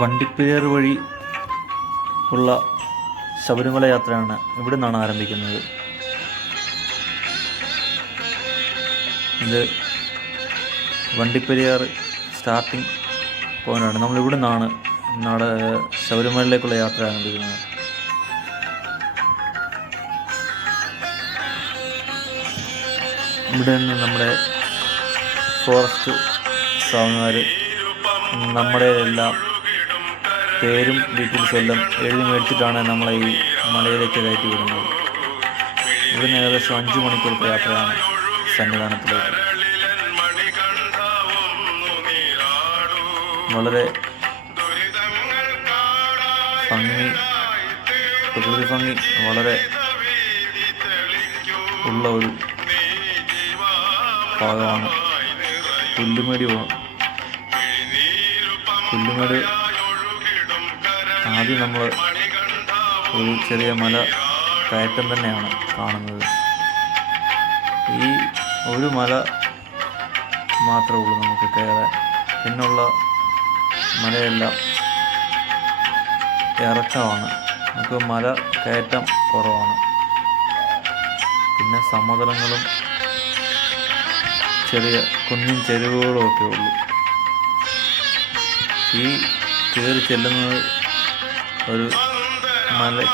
വണ്ടിപ്പെരിയാർ വഴി ഉള്ള ശബരിമല യാത്രയാണ് ഇവിടെ നിന്നാണ് ആരംഭിക്കുന്നത്. ഇത് വണ്ടിപ്പെരിയാർ സ്റ്റാർട്ടിംഗ് പോയിൻ്റാണ്. നമ്മളിവിടെ നിന്നാണ് ശബരിമലയിലേക്കുള്ള യാത്ര ആരംഭിക്കുന്നത്. ഇവിടെ നിന്ന് നമ്മുടെ ഫോറസ്റ്റ് സ്വാമിമാർ നമ്മുടെ എല്ലാം പേരും ഡീറ്റെയിൽസും എല്ലാം എഴുതി മേടിച്ചിട്ടാണ് നമ്മളെ ഈ മലയിലേക്ക് കയറ്റി വിടുന്നത്. ഇവിടുന്ന് ഏകദേശം 5 മണിക്കൂറത്തെ യാത്രയാണ് സന്നിധാനത്തിലേക്ക്. വളരെ പ്രകൃതി ഭംഗി വളരെ ഉള്ള ഒരു ഭാഗമാണ്. പുല്ലുമേട് ആദ്യം നമ്മൾ ഒരു ചെറിയ മല കയറ്റം തന്നെയാണ് കാണുന്നത്. ഈ ഒരു മല മാത്രമേ ഉള്ളൂ നമുക്ക് കയറാൻ. പിന്നുള്ള മലയെല്ലാം ഇറക്കമാണ്. നമുക്ക് മല കയറ്റം കുറവാണ്. പിന്നെ സമതലങ്ങളും ചെറിയ കുന്നിൻ ചെരുവുകളും ഒക്കെ ഉള്ളൂ. ഈ കയറി ചെല്ലുന്നത് ഒരു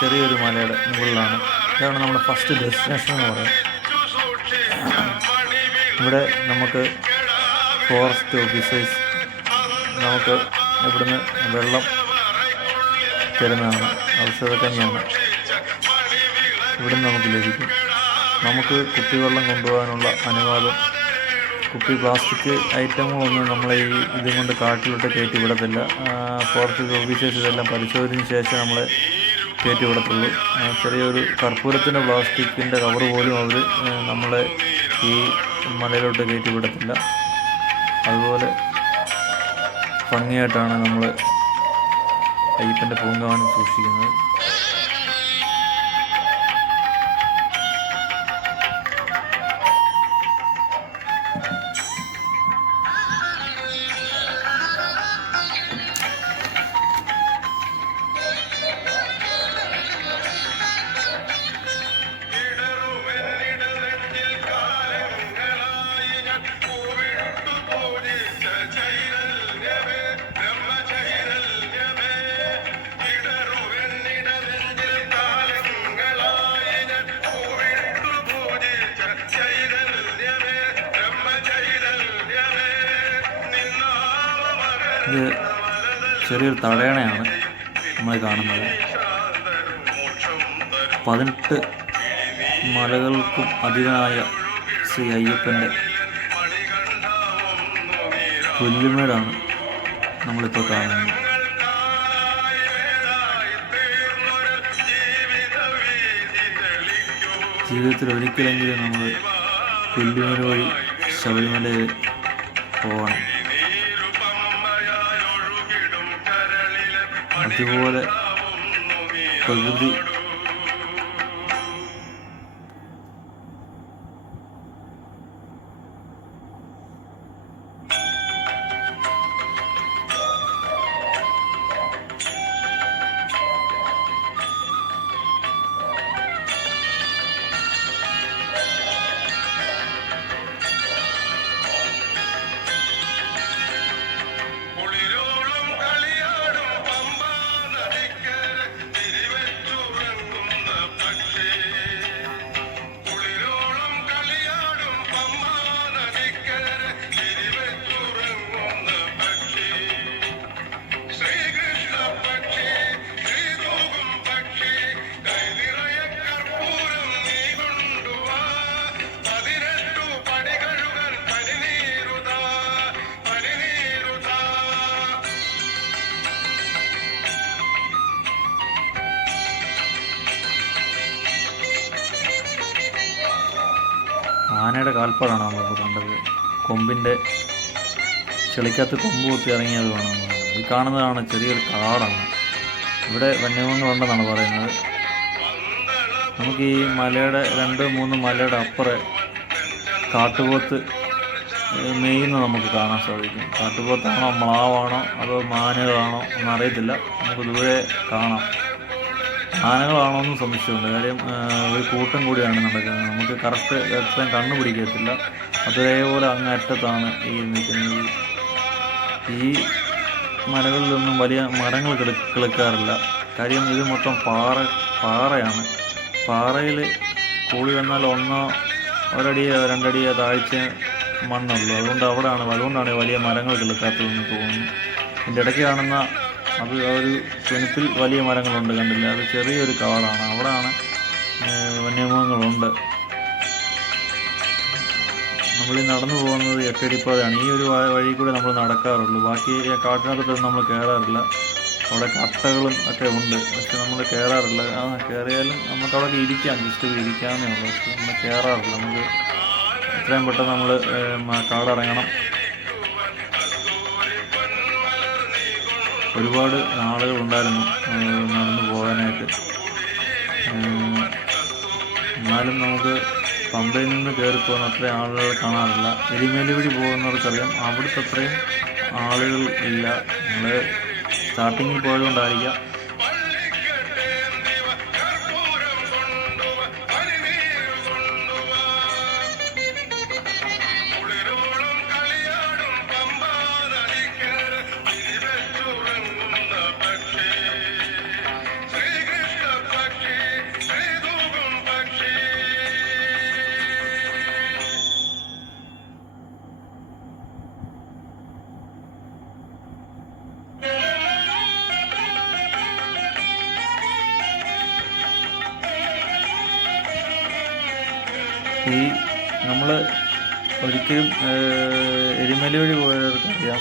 ചെറിയൊരു മലയുടെ മുകളിലാണ്. ഇതാണ് നമ്മുടെ ഫസ്റ്റ് ഡെസ്റ്റിനേഷൻ എന്ന് പറയുന്നത്. ഇവിടെ നമുക്ക് ഫോറസ്റ്റ് ഓഫീസേഴ്സ് നമുക്ക് ഇവിടുന്ന് വെള്ളം തരുന്നതാണ്. ഔഷധക്കഞ്ഞിയാണ് ഇവിടുന്ന് നമുക്ക് ലഭിക്കും. നമുക്ക് കുപ്പിവെള്ളം കൊണ്ടുപോകാനുള്ള അനുവാദം, പ്ലാസ്റ്റിക് ഐറ്റങ്ങളൊന്നും നമ്മളെ ഇതും കൊണ്ട് കാട്ടിലോട്ട് കയറ്റി വിടത്തില്ല. ഫോറസ്റ്റ് ഓഫീസേഴ്സ് ഇതെല്ലാം പരിശോധിച്ചതിന് ശേഷം നമ്മളെ കയറ്റി വിടത്തുള്ളൂ. ചെറിയൊരു കർപ്പൂരത്തിൻ്റെ പ്ലാസ്റ്റിക്കിൻ്റെ കവർ പോലും അവർ നമ്മളെ ഈ മലയിലോട്ട് കയറ്റി വിടത്തില്ല. അതുപോലെ ഭംഗിയായിട്ടാണ് നമ്മൾ അയ്യപ്പൻ്റെ പൂങ്കാവനം സൂക്ഷിക്കുന്നത്. ഇത് ചെറിയൊരു തടയണയാണ് നമ്മൾ കാണുന്നത്. 18 മലകൾക്കും അധികമായ ശ്രീ അയ്യപ്പൻ്റെ പുല്ലുമേടാണ് നമ്മളിപ്പോൾ കാണുന്നത്. ജീവിതത്തിൽ ഒരിക്കലെങ്കിലും നമ്മൾ പുല്ലുമേട് വഴി ശബരിമലയിൽ പോകണം. അതുപോലെ പ്രകൃതി ആനയുടെ കാൽപ്പാടാണ് നമ്മളിപ്പോൾ കണ്ടത്. കൊമ്പിൻ്റെ ചെളിക്കകത്ത് കൊമ്പ് കുത്തി ഇറങ്ങിയതുമാണ് നമ്മൾ. ഈ കാണുന്നതാണ് ചെറിയൊരു കാടാണ്. ഇവിടെ വന്യമൃഗങ്ങളുണ്ടെന്നാണ് പറയുന്നത്. നമുക്ക് ഈ മലയുടെ 2-3 മലയുടെ അപ്പുറം കാട്ടുപോത്ത് മെയ്യുന്നത് നമുക്ക് കാണാൻ സാധിക്കും. കാട്ടുപോത്താണോ മ്ലാവാണോ അതോ മാനുകളാണോ എന്നറിയത്തില്ല, നമുക്ക് ദൂരെ കാണാം. ആനകളാണോ എന്ന് സംശയമുണ്ട്, കാര്യം ഒരു കൂട്ടം കൂടിയാണ് നടക്കുന്നത്. നമുക്ക് കറക്റ്റ് എത്രയും കണ്ണുപിടിക്കത്തില്ല. അതേപോലെ അങ്ങ് അറ്റത്താണ് ഈ നിൽക്കുന്നത്. ഈ മലകളിലൊന്നും വലിയ മരങ്ങൾ കിളുക്കാറില്ല, കാര്യം ഇത് മൊത്തം പാറയാണ്. പാറയിൽ കൂടി വന്നാൽ ഒരടിയോ രണ്ടടിയോ താഴ്ച മണ്ണുള്ളൂ. അതുകൊണ്ടാണ് വലിയ മരങ്ങൾ കിളുക്കാത്തതെന്ന് തോന്നുന്നു. ഇതിൻ്റെ ഇടയ്ക്ക് കാണുന്ന അത് ഒരു തുനിപ്പിൽ വലിയ മരങ്ങളുണ്ട്, കണ്ടില്ല? അത് ചെറിയൊരു കാടാണ്, അവിടെയാണ് വന്യമൃഗങ്ങളുണ്ട്. നമ്മൾ നടന്നു പോകുന്നത് എട്ടടിപ്പാതയാണ്. ഈ ഒരു വഴി കൂടെ നമ്മൾ നടക്കാറുള്ളൂ, ബാക്കി കാട്ടിനകത്തൊന്നും നമ്മൾ കയറാറില്ല. അവിടെ കട്ടകളും ഒക്കെ ഉണ്ട്, പക്ഷെ നമ്മൾ കയറാറില്ല. കയറിയാലും നമുക്ക് അവിടെ ഇരിക്കാം, ജസ്റ്റ് ഇരിക്കാമെന്നേ ഉള്ളൂ, പക്ഷെ നമ്മൾ കയറാറില്ല. നമുക്ക് എത്രയും പെട്ടെന്ന് നമ്മൾ കാടിറങ്ങണം. ഒരുപാട് ആളുകളുണ്ടായിരുന്നു നടന്നു പോകാനായിട്ട്. എന്നാലും നമുക്ക് പമ്പയിൽ നിന്ന് കയറിപ്പോകുന്ന അത്രയും ആളുകൾ കാണാറില്ല. എലിമേലി വഴി പോകുന്നവർക്കറിയാം, അവിടുത്തെ അത്രയും ആളുകൾ ഇല്ല. നമ്മൾ സ്റ്റാർട്ടിങ്ങിൽ പോയതുകൊണ്ടായിരിക്കാം. ഈ നമ്മൾ ഒരിക്കലും എരുമേലി വഴി പോയവർക്കറിയാം,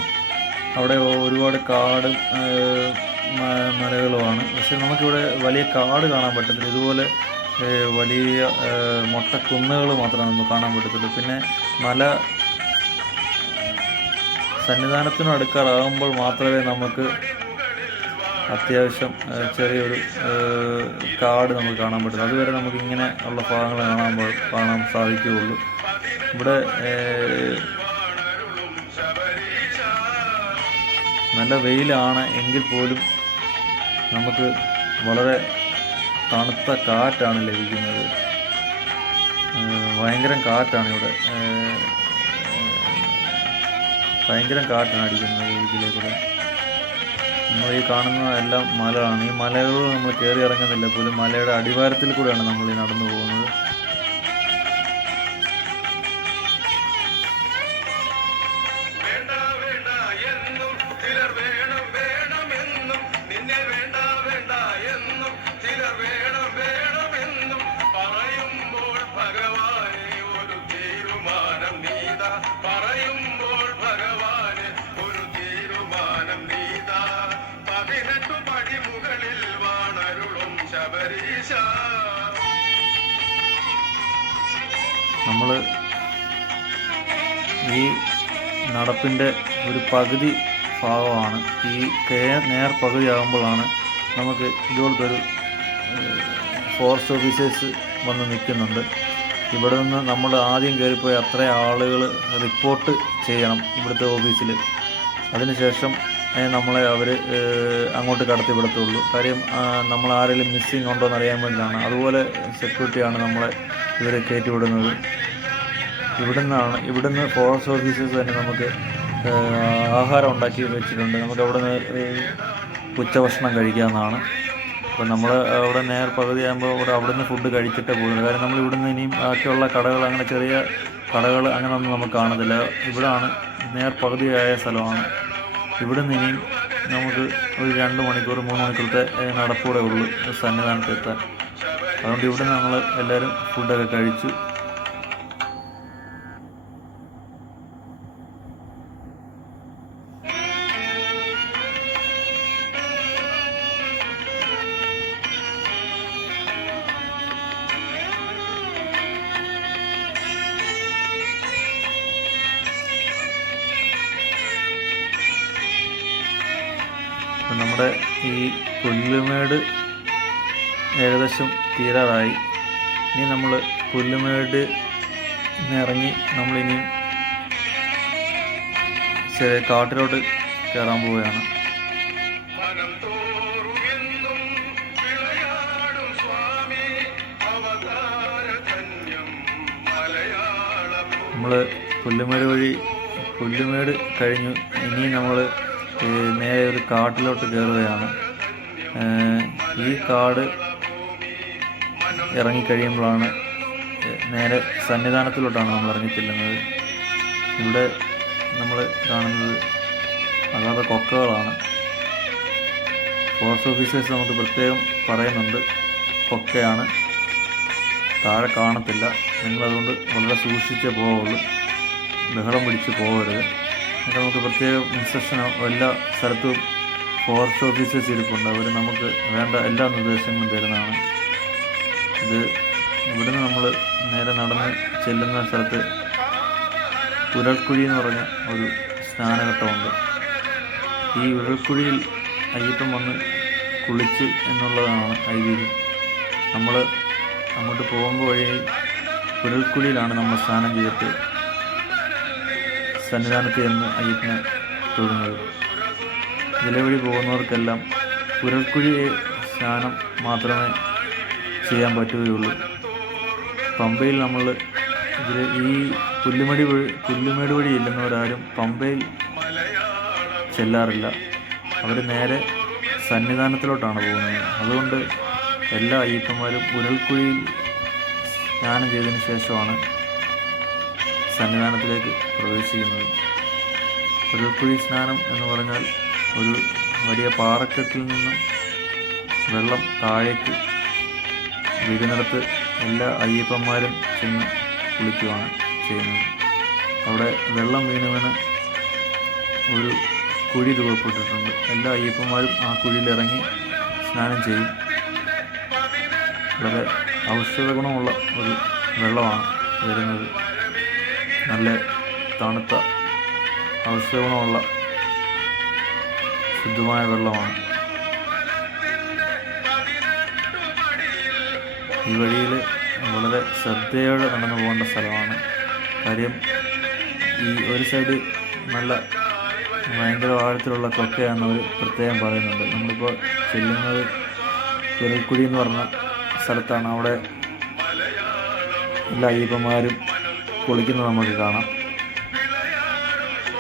അവിടെ ഒരുപാട് കാടും മലകളുമാണ്. പക്ഷെ നമുക്കിവിടെ വലിയ കാട് കാണാൻ പറ്റത്തില്ല. ഇതുപോലെ വലിയ മൊട്ടക്കുന്നുകൾ മാത്രമേ നമുക്ക് കാണാൻ പറ്റത്തുള്ളൂ. പിന്നെ മല സന്നിധാനത്തിനും അടുക്കാറാകുമ്പോൾ മാത്രമേ നമുക്ക് അത്യാവശ്യം ചെറിയൊരു കാട് നമുക്ക് കാണാൻ പറ്റും. അതുവരെ നമുക്ക് ഇങ്ങനെ ഉള്ള ഭാഗങ്ങൾ കാണാൻ സാധിക്കുകയുള്ളൂ. ഇവിടെ നല്ല വെയിലാണ് എങ്കിൽ പോലും നമുക്ക് വളരെ തണുത്ത കാറ്റാണ് ലഭിക്കുന്നത്. ഭയങ്കരം കാറ്റാണ് ഇവിടെ, ഭയങ്കരം കാറ്റാണ് അടിക്കുന്നത് ഇതിലേക്കൂടെ. നമ്മൾ ഈ കാണുന്ന എല്ലാം മലയാണ്. ഈ മലകൾ നമ്മൾ കയറി ഇറങ്ങുന്നില്ല പോലും, മലയുടെ അടിവാരത്തിൽ കൂടെയാണ് നമ്മൾ ഈ നടന്നു പോകുന്നത്. നമ്മൾ ഈ നടപ്പിൻ്റെ ഒരു പകുതി ഭാഗമാണ്, ഈ നേർ പകുതിയാകുമ്പോഴാണ് നമുക്ക് ഇതുപോലത്തൊരു ഫോറസ്റ്റ് ഓഫീസേഴ്സ് വന്ന് നിൽക്കുന്നുണ്ട്. ഇവിടെ നിന്ന് നമ്മൾ ആദ്യം കയറിപ്പോയി അത്രയും ആളുകൾ റിപ്പോർട്ട് ചെയ്യണം ഇവിടുത്തെ ഓഫീസിൽ. അതിനുശേഷം നമ്മളെ അവർ അങ്ങോട്ട് കടത്തി വിടത്തുള്ളൂ. കാര്യം നമ്മൾ ആരെങ്കിലും മിസ്സിങ് ഉണ്ടോ എന്നറിയാൻ വേണ്ടിയിട്ടാണ്. അതുപോലെ സെക്യൂരിറ്റിയാണ് നമ്മളെ ഇവർ കയറ്റി വിടുന്നത്. ഇവിടുന്ന് ഫോറസ്റ്റ് ഓഫീസേഴ്സ് തന്നെ നമുക്ക് ആഹാരം ഉണ്ടാക്കി വെച്ചിട്ടുണ്ട്. നമുക്ക് അവിടെ നിന്ന് ഉച്ചഭക്ഷണം കഴിക്കാവുന്നതാണ്. അപ്പോൾ നമ്മൾ അവിടെ നേർ പകുതിയാകുമ്പോൾ അവിടുന്ന് ഫുഡ് കഴിച്ചിട്ടേ പോകുന്നത്. കാര്യം നമ്മൾ ഇവിടുന്ന് ഇനിയും ബാക്കിയുള്ള കടകൾ, അങ്ങനെ ചെറിയ കടകൾ അങ്ങനെയൊന്നും നമുക്ക് കാണത്തില്ല. ഇവിടാണ് നേർ പകുതിയായ സ്ഥലമാണ്. ഇവിടുന്ന് ഇനിയും നമുക്ക് ഒരു 2 മണിക്കൂർ 3 മണിക്കൂറത്തെ നടപ്പൂടെ ഉള്ളൂ സന്നിധാനത്ത് എത്താൻ. അതുകൊണ്ട് ഇവിടെ നമ്മൾ എല്ലാവരും ഫുഡൊക്കെ കഴിച്ചു. നമ്മുടെ ഈ പുല്ലുമേട് ഏകദേശം തീരാറായി. ഇനി നമ്മൾ പുല്ലുമേട് ഇറങ്ങി നമ്മളിനി ചെറിയ കാട്ടിലോട്ട് കയറാൻ പോവുകയാണ്. നമ്മൾ പുല്ലുമേട് കഴിഞ്ഞു. ഇനി നമ്മൾ നേരെ ഒരു കാട്ടിലോട്ട് കയറുകയാണ്. ഈ കാട് ഇറങ്ങിക്കഴിയുമ്പോഴാണ് നേരെ സന്നിധാനത്തിലോട്ടാണ് നമ്മൾ ഇറങ്ങിച്ചെല്ലുന്നത്. ഇവിടെ നമ്മൾ കാണുന്നത് അല്ലാതെ കൊക്കകളാണ്. ഫോറസ്റ്റ് ഓഫീസേഴ്സ് നമുക്ക് പ്രത്യേകം പറയുന്നുണ്ട്, കൊക്കയാണ്, താഴെ കാണത്തില്ല, നിങ്ങളതുകൊണ്ട് വളരെ സൂക്ഷിച്ചേ പോവുള്ളൂ, ബഹളം പിടിച്ച് പോകരുത്. എന്നിട്ട് നമുക്ക് പ്രത്യേകം ഇൻസ്ട്രക്ഷനോ എല്ലാ സ്ഥലത്തും ഫോറസ്റ്റ് ഓഫീസേഴ്സ് ഇരിപ്പുണ്ട്. അവർ നമുക്ക് വേണ്ട എല്ലാ നിർദ്ദേശങ്ങളും തരുന്നതാണ്. ഇവിടുന്ന് നമ്മൾ നേരെ നടന്ന് ചെല്ലുന്ന സ്ഥലത്ത് ഉരൽക്കുഴി എന്ന് പറഞ്ഞ ഒരു സ്നാനഘട്ടമുണ്ട്. ഈ ഉരൽക്കുഴിയിൽ അയ്യപ്പൻ വന്ന് കുളിച്ച് എന്നുള്ളതാണ് ഐതിഹ്യം. നമ്മൾ അങ്ങോട്ട് പോകുമ്പോൾ വഴി ഉരൽക്കുഴിയിലാണ് നമ്മൾ സ്നാനം ചെയ്തിട്ട് സന്നിധാനത്ത് ചെന്ന് അയ്യപ്പനെ തൊഴുന്നത്. ഇതിലെ വഴി പോകുന്നവർക്കെല്ലാം ഉരൽക്കുഴി സ്നാനം മാത്രമേ ചെയ്യാൻ പറ്റുകയുള്ളൂ. പമ്പയിൽ നമ്മൾ ഈ പുല്ലുമേട് വഴി ചെല്ലുന്നവരാരും പമ്പയിൽ ചെല്ലാറില്ല. അവർ നേരെ സന്നിധാനത്തിലോട്ടാണ് പോകുന്നത്. അതുകൊണ്ട് എല്ലാ അയ്യപ്പന്മാരും ഉരൽക്കുഴിയിൽ സ്നാനം ചെയ്തതിന് ശേഷമാണ് സന്നിധാനത്തിലേക്ക് പ്രവേശിക്കുന്നത്. ഉരൽക്കുഴി സ്നാനം എന്ന് പറഞ്ഞാൽ ഒരു വലിയ പാറക്കെട്ടിൽ നിന്നും വെള്ളം താഴേക്ക് വീഴുന്നിടത്ത് എല്ലാ അയ്യപ്പന്മാരും ചെന്ന് കുളിക്കുകയാണ് ചെയ്യുന്നത്. അവിടെ വെള്ളം വീണ് ഒരു കുഴി രൂപപ്പെട്ടിട്ടുണ്ട്. എല്ലാ അയ്യപ്പന്മാരും ആ കുഴിയിലിറങ്ങി സ്നാനം ചെയ്യും. വളരെ ഔഷധ ഗുണമുള്ള ഒരു വെള്ളമാണ് വരുന്നത്. നല്ല തണുത്ത ഔഷധ ഗുണമുള്ള ശുദ്ധമായ വെള്ളമാണ്. ഈ വഴിയിൽ വളരെ ശ്രദ്ധയോടെ നടന്നു പോകേണ്ട സ്ഥലമാണ്. കാര്യം ഈ ഒരു സൈഡ് നല്ല ഭയങ്കര ആഴത്തിലുള്ള കൊക്കയാണെന്നവർ പ്രത്യേകം പറയുന്നുണ്ട്. നമ്മളിപ്പോൾ ചെല്ലുന്നത് ഉരൽക്കുഴി എന്ന് പറഞ്ഞ സ്ഥലത്താണ്. അവിടെ എല്ലാ അയ്യപ്പന്മാരും കുളിക്കുന്നത് നമുക്ക് കാണാം.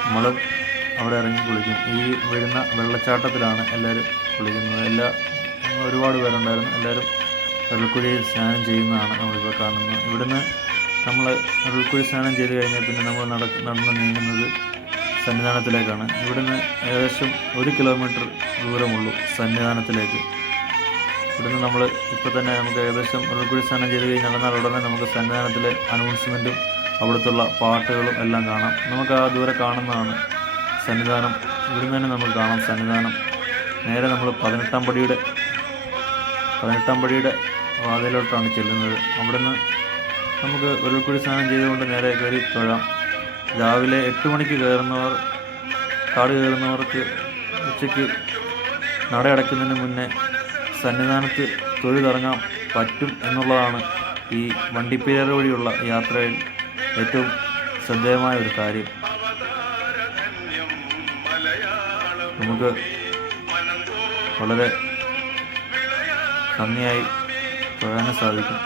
നമ്മളും അവിടെ ഇറങ്ങി കുളിക്കും. ഈ വീഴുന്ന വെള്ളച്ചാട്ടത്തിലാണ് എല്ലാവരും കുളിക്കുന്നത്. ഒരുപാട് പേരുണ്ടായിരുന്നു. എല്ലാവരും ഉരൽക്കുഴിയിൽ സ്നാനം ചെയ്യുന്നതാണ് നമ്മളിപ്പോൾ കാണുന്നത്. ഇവിടുന്ന് നമ്മൾ ഉരൽക്കുഴി സ്നാനം ചെയ്ത് കഴിഞ്ഞാൽ പിന്നെ നമ്മൾ നടന്ന് നീങ്ങുന്നത് സന്നിധാനത്തിലേക്കാണ്. ഇവിടുന്ന് ഏകദേശം 1 കിലോമീറ്റർ ദൂരമുള്ളൂ സന്നിധാനത്തിലേക്ക്. ഇവിടുന്ന് നമ്മൾ ഇപ്പോൾ തന്നെ നമുക്ക് ഏകദേശം ഉരൽക്കുഴി സ്നാനം ചെയ്ത് കഴിഞ്ഞ് നടന്നാൽ ഉടനെ നമുക്ക് സന്നിധാനത്തിലെ അനൗൺസ്മെൻറ്റും അവിടുത്തുള്ള പാട്ടുകളും എല്ലാം കാണാം. നമുക്ക് ആ ദൂരെ കാണുന്നതാണ് സന്നിധാനം. ഇവിടുന്ന് തന്നെ നമുക്ക് കാണാം സന്നിധാനം. നേരെ നമ്മൾ 18-ാം പടിയുടെ വാതിലോട്ടാണ് ചെല്ലുന്നത്. അവിടുന്ന് നമുക്ക് ഉരൽക്കുഴി സ്നാനം ചെയ്തുകൊണ്ട് നേരെ കയറി തൊഴാം. രാവിലെ 8 മണിക്ക് കാട് കയറുന്നവർക്ക് ഉച്ചയ്ക്ക് നട അടയ്ക്കുന്നതിന് മുന്നേ സന്നിധാനത്ത് തൊഴുതിറങ്ങാൻ പറ്റും എന്നുള്ളതാണ് ഈ വണ്ടിപ്പേര് വഴിയുള്ള യാത്രയിൽ ഏറ്റവും ശ്രദ്ധേയമായ ഒരു കാര്യം. നമുക്ക് വളരെ ഭംഗിയായി തൊഴാനും സാധിക്കും.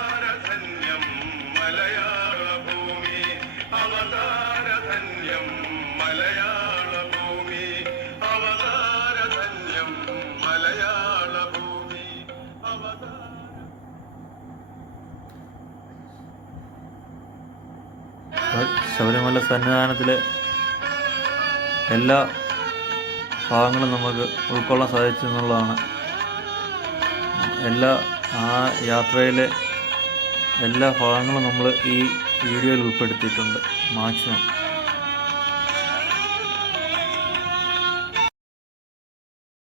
ശബരിമല സന്നിധാനത്തിലെ എല്ലാ ഭാഗങ്ങളും നമുക്ക് ഉൾക്കൊള്ളാൻ സാധിച്ചു എന്നുള്ളതാണ്. ആ യാത്രയിലെ എല്ലാ ഭാഗങ്ങളും നമ്മൾ ഈ വീഡിയോയിൽ ഉൾപ്പെടുത്തിയിട്ടുണ്ട് മാക്സിമം.